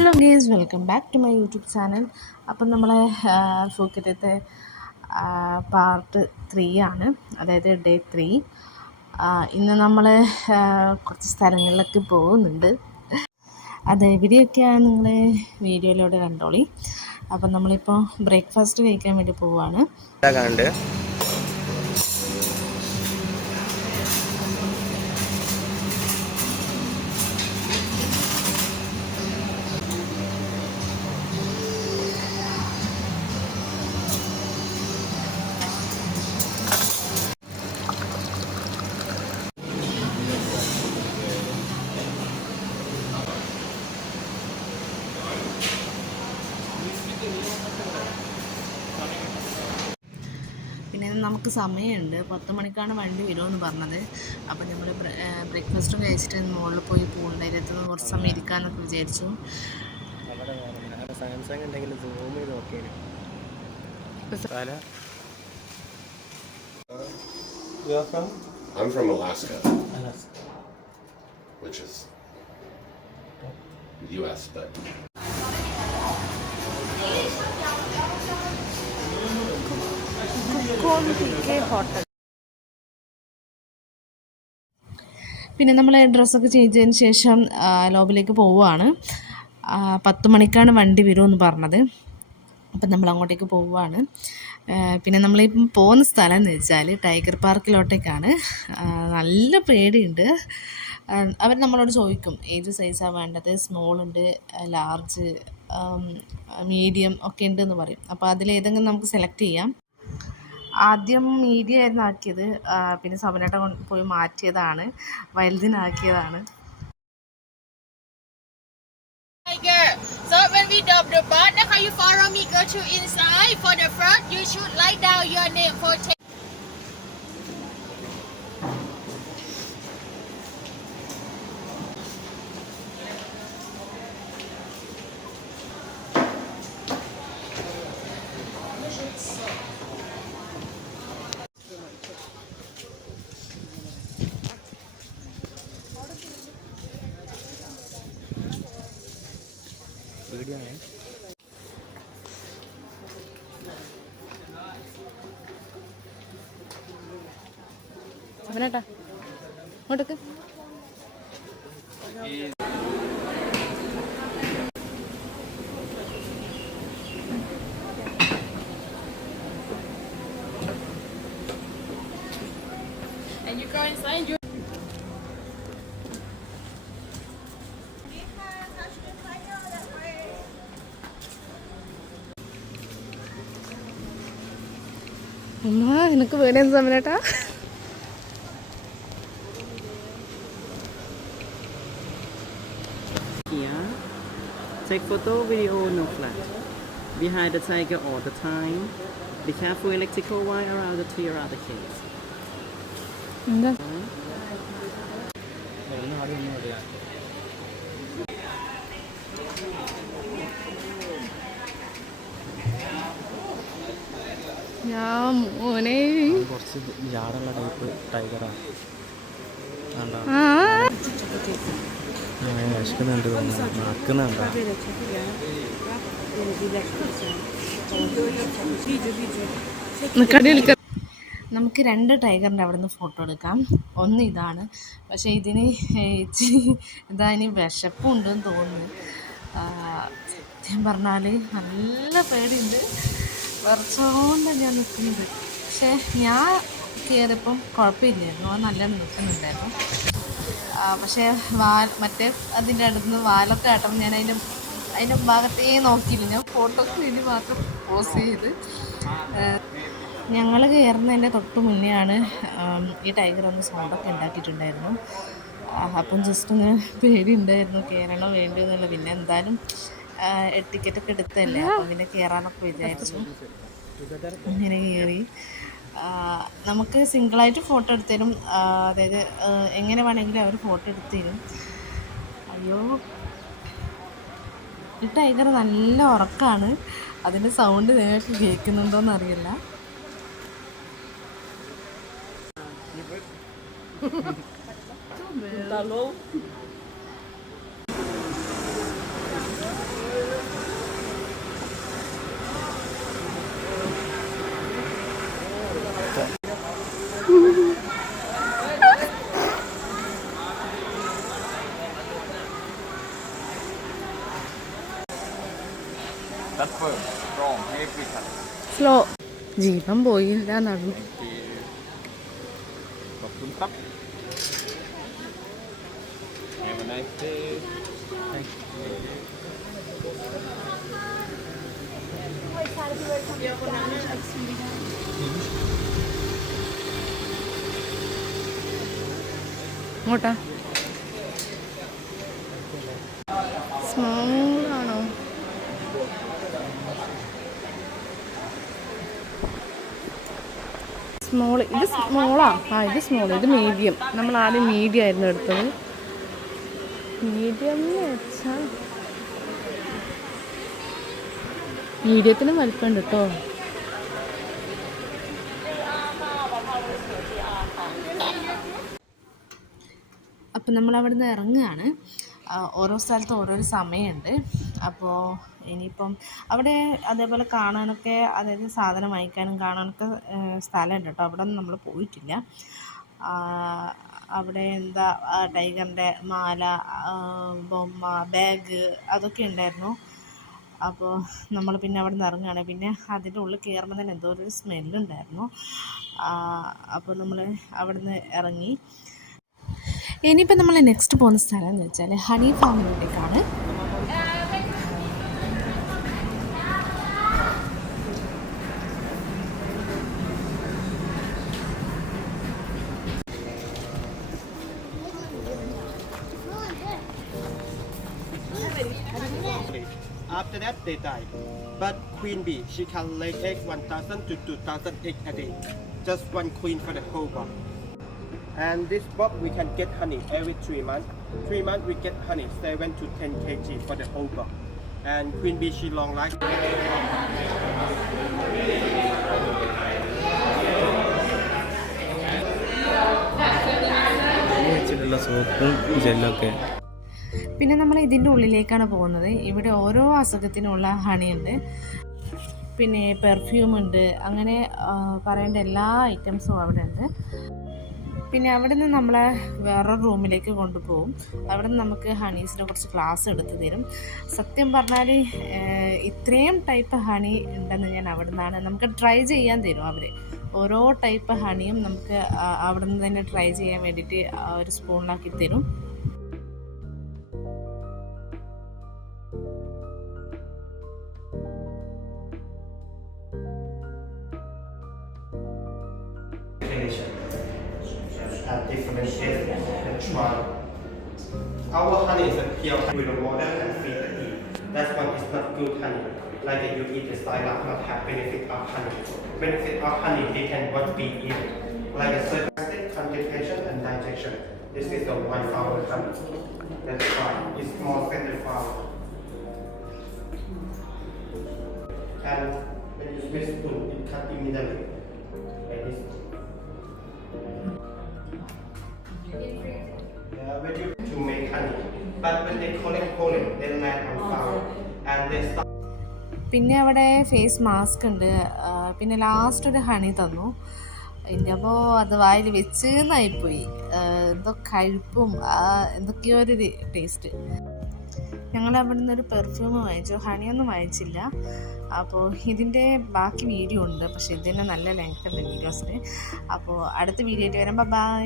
Hello guys, welcome back to my YouTube channel. അപ്പം നമ്മളെ ഫൂക്കറ്റത്തെ part 3 ആണ്, അതായത് ഡേ 3. ഇന്ന് നമ്മൾ കുറച്ച് സ്ഥലങ്ങളിലൊക്കെ പോകുന്നുണ്ട്. അത് എവിടെയൊക്കെയാണ് നിങ്ങൾ വീഡിയോയിലൂടെ കണ്ടോളി. അപ്പം നമ്മളിപ്പോൾ ബ്രേക്ക്ഫാസ്റ്റ് കഴിക്കാൻ വേണ്ടി പോവുകയാണ്. പിന്നെ നമുക്ക് സമയമുണ്ട്, 10 മണിക്കാണ് വണ്ടി വരുമെന്ന് പറഞ്ഞത്. അപ്പം നമ്മൾ ബ്രേക്ക്ഫാസ്റ്റും കഴിച്ചിട്ട് മുകളിൽ പോയി പൂണ്ടയിലത്ത് കുറച്ച് സമയം ഇരിക്കാമെന്നൊക്കെ വിചാരിച്ചു. I'm from Alaska, which is US, but പിന്നെ നമ്മൾ ഡ്രസ്സൊക്കെ ചേഞ്ച് ചെയ്തതിന് ശേഷം ലോബിലേക്ക് പോവുകയാണ്. 10 മണിക്കാണ് വണ്ടി വരുമെന്ന് പറഞ്ഞത്. അപ്പം നമ്മൾ അങ്ങോട്ടേക്ക് പോവുകയാണ്. പിന്നെ നമ്മളിപ്പം പോകുന്ന സ്ഥലം എന്ന് വെച്ചാൽ ടൈഗർ പാർക്കിലോട്ടേക്കാണ്. നല്ല പേടിയുണ്ട്. അവർ നമ്മളോട് ചോദിക്കും ഏത് സൈസാണ് വേണ്ടത്, സ്മോൾ ഉണ്ട്, ലാർജ്, മീഡിയം ഒക്കെ ഉണ്ടെന്ന് പറയും. അപ്പോൾ അതിലേതെങ്കിലും നമുക്ക് സെലക്ട് ചെയ്യാം. ആദ്യം മീഡിയം ആയിരുന്നു ആക്കിയത്, പിന്നെ സവനേട്ട പോയി മാറ്റിയതാണ്, വലുതിനാക്കിയതാണ്. So when we drop the bus, now you follow me, go to inside. For the front, you should write down your name for സവനേട്ടാ ഇങ്ങോട്ടേക്ക്. and you go inside. You അമ്മ നിനക്ക് പേടിയെന്ന് സവനേട്ടാ? Here, take photo, video, no flash. Behind the tiger all the time. Be careful electrical wire around the tree or other case. എന്താ ഞാൻ മോനെ കുറച്ച് ജാടുള്ള type ടൈഗറാണ്. വിശക്കുന്നുണ്ട്, നടക്കുന്നുണ്ടോ? നമുക്ക് 2 ടൈഗറിൻ്റെ അവിടെ നിന്ന് ഫോട്ടോ എടുക്കാം. ഒന്ന് ഇതാണ്, പക്ഷേ ഇതിന് ഇനി വിശപ്പുണ്ടെന്ന് തോന്നുന്നു. സത്യം പറഞ്ഞാൽ നല്ല പേടിയുണ്ട്, വിറച്ചുകൊണ്ട് ഞാൻ നിൽക്കുന്നത്. പക്ഷേ ഞാൻ കയറിയപ്പം കുഴപ്പമില്ലായിരുന്നു, അത് നല്ലോണം നിൽക്കുന്നുണ്ടായിരുന്നു. പക്ഷേ മറ്റേ അതിൻ്റെ അടുത്ത് നിന്ന് വാലൊക്കെ ആട്ടം ഞാൻ അതിൻ്റെ ഭാഗത്തേ നോക്കിയില്ല. ഞാൻ ഫോട്ടോക്ക് വേണ്ടി മാത്രം പോസ് ചെയ്ത്. ഞങ്ങൾ കയറുന്നതിൻ്റെ തൊട്ട് മുന്നേ ആണ് ഈ ടൈഗർ ഒന്ന് സൗണ്ടൊക്കെ ഉണ്ടാക്കിയിട്ടുണ്ടായിരുന്നു. അപ്പം ജസ്റ്റ് ഒന്ന് പേടിയുണ്ടായിരുന്നു, കയറണോ വേണ്ടിയോ എന്നുള്ള. പിന്നെ എന്തായാലും ടിക്കറ്റൊക്കെ എടുത്തല്ലേ, അപ്പം പിന്നെ കയറാനൊക്കെ വിചാരിച്ചു. അങ്ങനെ കയറി. നമുക്ക് സിംഗിളായിട്ട് ഫോട്ടോ എടുത്ത് തരും, അതായത് എങ്ങനെ വേണമെങ്കിലും അവർ ഫോട്ടോ എടുത്ത് തരും. അയ്യോ, ഈ ടൈഗർ നല്ല ഉറക്കമാണ്. അതിൻ്റെ സൗണ്ട് നിങ്ങൾക്ക് കേൾക്കുന്നുണ്ടോയെന്നറിയില്ല. offer from every time. Slow ജീവൻ പോയില്ല നടന്നു. Have a nice day. അങ്ങോട്ടാ സ്മോളാണോ? സ്മോൾ, ഇത് സ്മോളാ. ഇത് സ്മോൾ, ഇത് മീഡിയം. നമ്മൾ ആദ്യം മീഡിയം ആയിരുന്നു എടുത്തത്. മീഡിയം എന്ന് വെച്ചാൽ മീഡിയത്തിന് വലിപ്പമുണ്ട് കേട്ടോ. അപ്പം നമ്മളവിടെ നിന്ന് ഇറങ്ങുകയാണ്. ഓരോ സ്ഥലത്തും ഓരോരോ സമയമുണ്ട്. അപ്പോൾ ഇനിയിപ്പം അവിടെ അതേപോലെ കാണാനൊക്കെ, അതായത് സാധനം വാങ്ങിക്കാനും കാണാനൊക്കെ സ്ഥലമുണ്ട് കേട്ടോ. അവിടെ ഒന്നും നമ്മൾ പോയിട്ടില്ല. അവിടെ എന്താ ടൈഗറിൻ്റെ മാല, ബൊമ്മ, ബാഗ് അതൊക്കെ ഉണ്ടായിരുന്നു. അപ്പോൾ നമ്മൾ പിന്നെ അവിടെ നിന്ന് ഇറങ്ങുകയാണ്. പിന്നെ അതിൻ്റെ ഉള്ളിൽ കയറുമ്പോൾ തന്നെ എന്തോ ഒരു സ്മെല്ലുണ്ടായിരുന്നു. അപ്പോൾ നമ്മൾ അവിടെ നിന്ന് ഇറങ്ങി. ഇനിയിപ്പോൾ നമ്മൾ നെക്സ്റ്റ് പോകുന്ന സ്ഥലം എന്ന് വെച്ചാൽ honey ഫാമിലേക്കാണ്. After that, they die. But queen bee, she can lay eggs 1,000 to 2,000 eggs a day. Just one queen for the whole box. And this box we can get honey every 3 months. 3 months we get honey 7 to 10 kg for the whole box. And queen bee, she long life. വെച്ചിട്ടുള്ള സോപ്പും ജെല്ലൊക്കെ. പിന്നെ നമ്മൾ ഇതിൻ്റെ ഉള്ളിലേക്കാണ് പോകുന്നത്. ഇവിടെ ഓരോ അസുഖത്തിനുള്ള ഹണിയുണ്ട്, പിന്നെ perfume ഉണ്ട്, അങ്ങനെ പറയേണ്ട എല്ലാ ഐറ്റംസും അവിടെ ഉണ്ട്. പിന്നെ അവിടെ നിന്ന് നമ്മളെ വേറൊരു റൂമിലേക്ക് കൊണ്ടുപോകും. അവിടെ നിന്ന് നമുക്ക് ഹണീസിനെ കുറിച്ച് ക്ലാസ് എടുത്ത് തരും. സത്യം പറഞ്ഞാൽ ഇത്രയും ടൈപ്പ് ഹണി ഉണ്ടെന്ന് ഞാൻ അവിടെ നിന്നാണ്, നമുക്ക് ട്രൈ ചെയ്യാൻ തരും അവർ. ഓരോ ടൈപ്പ് ഹണിയും നമുക്ക് അവിടെ നിന്ന് തന്നെ ട്രൈ ചെയ്യാൻ വേണ്ടിയിട്ട് ഒരു സ്പൂണിലാക്കി തരും. Different taste and try. Our honey is a pure honey with the water and feed the tea. That one is not good honey. Like you eat the syrup, not have benefit of honey. Benefit of honey, they can what be eaten. Like a certain constipation and digestion. This is the white flower honey. That's why it's more scented flower. And when you use spoon, it cut immediately. Like this. When you to make honey, but when they collect pollen, they land on flower and they start. പിന്നെ അവിടെ face mask ഉണ്ട്. പിന്നെ last ഒരു honey തന്നു. എൻ്റെ അപ്പോൾ അത് വായിൽ വെച്ച് നായിപ്പോയി. എന്തോ കഴിപ്പും എന്തൊക്കെയോ ഒരു ടേസ്റ്റ്. ഞങ്ങൾ അവിടെ നിന്നൊരു പെർഫ്യൂം വാങ്ങിച്ചു, ഹണിയൊന്നും വാങ്ങിച്ചില്ല. അപ്പോൾ ഇതിൻ്റെ ബാക്കി വീഡിയോ ഉണ്ട്, പക്ഷേ ഇതിന് നല്ല ലെങ്ത് ഉണ്ട് വീഡിയോസിന്. അപ്പോൾ അടുത്ത വീഡിയോ ആയിട്ട് വരാം. ബൈ.